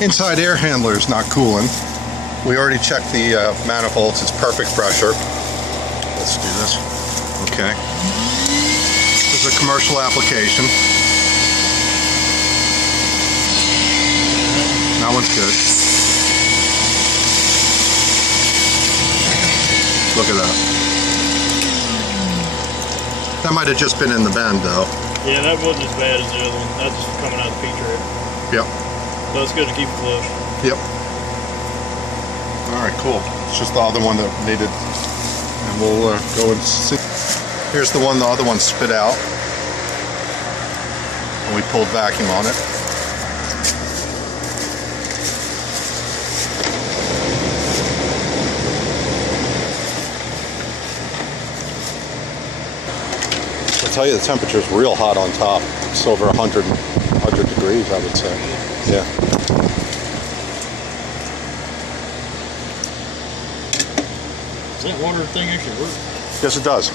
Inside air handler is not cooling. We already checked the manifolds. It's perfect pressure. Let's do this. Okay. This is a commercial application. That one's good. Look at that. That might have just been in the bend though. Yeah, that wasn't as bad as the other one. That's just coming out of the P-trap. Yep. So it's good to keep it flush. Yep. Alright, cool. It's just the other one that needed, and we'll go and see. Here's the one the other one spit out. And we pulled vacuum on it. I'll tell you, the temperature's real hot on top. It's over 100 degrees, I would say. Yeah. Does that water thing actually work? Yes, it does.